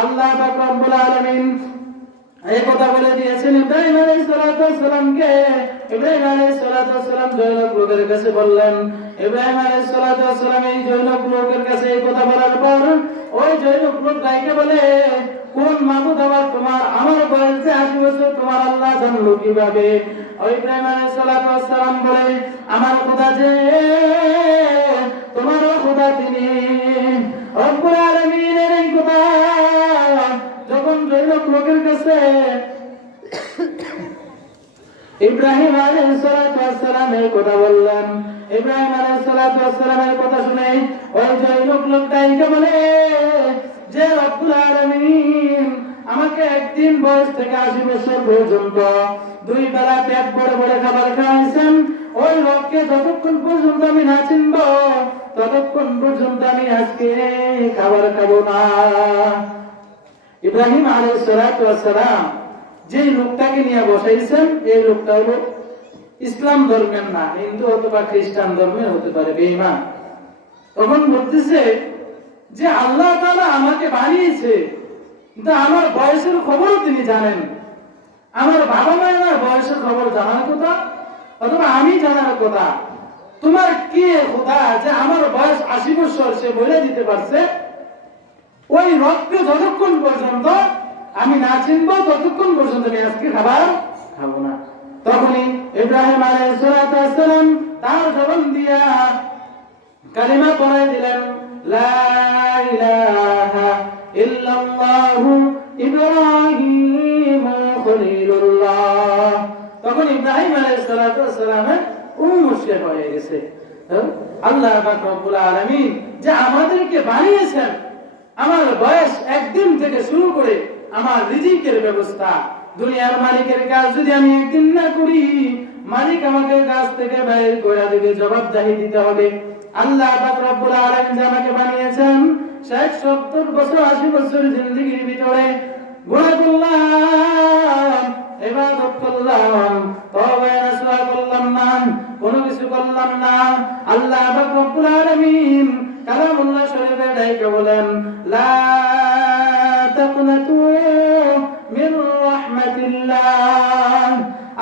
আল্লাহ পাক রব্বুল আলামিন এই কথা বলে দিয়েছেন ইব্রাহিম আলাইহিস সালামকে। ইব্রাহিম আলাইহিস সালাম জৈনক লোকের কাছে বললেন, ইব্রাহিম আলাইহিস সালাম এই জৈনক লোকের কাছে এই কথা বলার পর ওই জৈনক লোক ডাইকে বলে, কোন মাবুদ আবার তোমার? আমার বয়স যে 80 বছর, তোমার আল্লাহ জানলো কিভাবে? ওই ইব্রাহিম আলাইহিস সালাম বলে, আমার খোদা যে, তোমার খোদা তিনি রব্বুল আলামিনের। এই কথা যখন জৈনক লোকের কাছে ইব্রাহিম আলাইহিস সালাম এই কথা বললেন, ইব্রাহিম আলাইহিস সালাম এই কথা শুনে ওই জৈনক লোকটাকে বলে যে রব্বুল আলামিন আমাকে একদিন বয়স থেকে 80 বছর পর্যন্ত 2 বেলা পেট ভরে ভরে খাবার খাওয়াইছেন। ওই লোককে যতক্ষণ পর্যন্ত আমি না চিনব ততক্ষণ পর্যন্ত আমি আজকে খাবার খাবো না। ইব্রাহিম আলাইহিস সালাম যে লোকটাকে নিয়ে বসাইছেন, এই লোকটা হলো ইসলাম ধর্মের না, হিন্দু অথবা খ্রিস্টান ধর্মের হতে পারে, বেঈমান। তখন বলতেছে যে আল্লাহ তাআলা আমাকে বানিয়েছে, কিন্তু আমার বয়সের খবরও তিনি জানেন। আমার বাবা মায়ের বয়সের খবর জানার কথা, অথবা আমি জানার কথা। তোমার কি কথা যে আমার বয়স 80 বছর সে বলে দিতে পারছে? ওই রবকে যতক্ষণ পর্যন্ত আমি না চিনবো ততক্ষণ পর্যন্ত আমি আজকে খাবার খাবো না। তখনই ইব্রাহিম আলাইহিস সালাম তার জবান দিয়া কালিমা পড়াই দিলেন, লা ইলাহা ইল্লাল্লাহু ইব্রাহিম খলিলুল্লাহ। তখন ইব্রাহিম আলাইহিস সালামের মুশরিক হয়ে গেছে। আল্লাহ পাক রব্বুল আলামিন যে আমাদেরকে বানিয়েছেন, আমার বয়স একদিন থেকে শুরু করে আমার রিজিকের ব্যবস্থা, দুনিয়ার মালিকের কাজ যদি আমি একদিন না করি, মালিক আমাকে কাজ থেকে বাইরে করে দিবে, জবাবদাহি দিতে হবে। আল্লাহ পাক রব্বুল আলামিন যে আমাকে বানিয়েছেন 60 70 বছর 80 বছর জিন্দেগির ভিতরে গুনাহ করলাম, ইবাদত করলাম, তওবা নাসুহা করলাম না, কোনো কিছু করলাম না। আল্লাহ পাক রব্বুল আলামিন কালামুল্লাহ শরীফে ডাইকে বলেন, লা তাকনাতু মির রাহমাতিল্লাহ।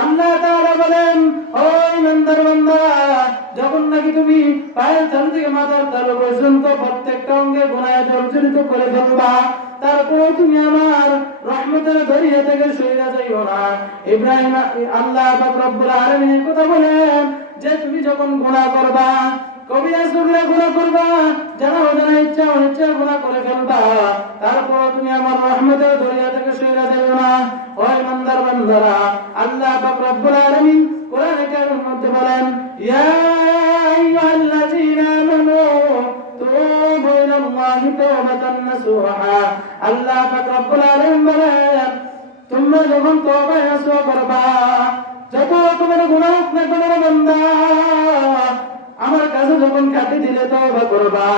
আল্লাহ তাআলা বলেন, ও ইমানদার বান্দা, যখন নাকি তুমি পায়ের তালু থেকে মাথার তালু পর্যন্ত প্রত্যেকটা অঙ্গে গুনাহে জর্জরিত করে ফেলবা, তারপরে তুমি আমার রহমতের দরিয়া থেকে সরে যাইও না। ইব্রাহিম আল্লাহ পাক রব্বুল আলামিনের কথা বলেন যে তুমি যখন গুনাহ করবা, কবিরা সগীরা গুনাহ করবা, জানা অজানা ইচ্ছা অনিচ্ছা গুনাহ করে ফেলবা, তারপর তুমি আমার রহমতের দরিয়া থেকে সরে যাইও না। ও ইমানদার বান্দারা, আল্লাহ পাক রব্বুল আলামিন কোরআনে কারীমের মধ্যে বলেন, ইয়া আইয়ুহাল্লাযীনা আমানু তুবু ইলাল্লাহি তাওবাতান নাসুহা। আল্লাহ পাক রব্বুল আলামিন বলেন, তোমরা যখন তওবা নাসুহা করবা, যত তোমার গুনাহ হোক না কেন বান্দা, আমার কাছে যখন খাটি দিলে তওবা করবা।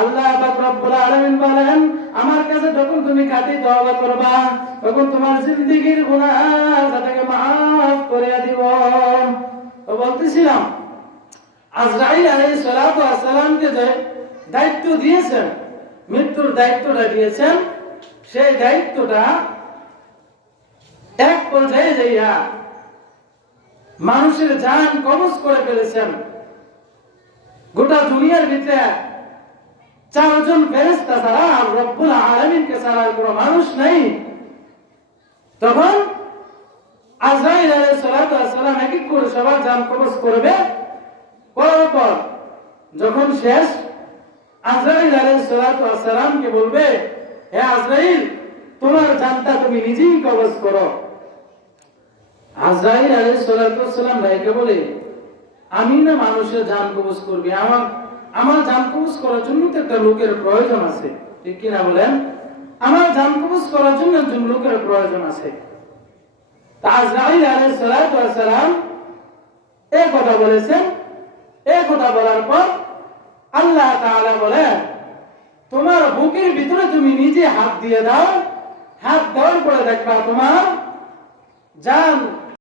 আল্লাহ পাক রব্বুল আলামিন বলেন, আমার কাছে যখন তুমি খাটি তওবা করবা, তখন তোমার জিন্দেগীর গুনাহটাকে maaf করে দিব। তো বলতেছিলাম, আজরাইল আলাইহিস সালাতু ওয়াস সালামকে যে দায়িত্ব দিয়েছেন, মৃত্যুর দায়িত্বটা দিয়েছেন, সেই দায়িত্বটা এক পর্যায়ে যাইয়া মানুষের জান কবজ করে ফেলেছেন। গোটা দুনিয়ার ভিতরে 4 জন ফেরেশতা ছাড়া আর রব্বুল আলামিনকে ছাড়া কোনো মানুষ নেই। তখন আজরাইল আলাইহিস সালাতু ওয়াস সালাম এক এক করে সবার জান কবজ করবে। করার পর যখন শেষ, আজরাইল আলাইহিস সালাতু ওয়াস সালামকে বলবে, হে আজরাইল, তোমার জানটা তুমি নিজেই কবজ করো। আজরাইল আলাইহিস সালাতু ওয়াস সালাম ভাইকে বলে, আমি না মানুষের জান কবজ করবি, আমার জান কবজ করার জন্য তো একটা লোকের প্রয়োজন আছে, ঠিক কিনা বলেন? আমার জান কবজ করার জন্য একজন লোকের প্রয়োজন আছে। আজরাইল আলাইহিস সালাতু ওয়াস সালাম এই কথা বলেছেন। এই কথা বলার পর আল্লাহ তাআলা বলেন, তোমার বুকের ভিতরে তুমি নিজে হাত দিয়ে দাও, হাত দেওয়ার পরে দেখবা তোমার জান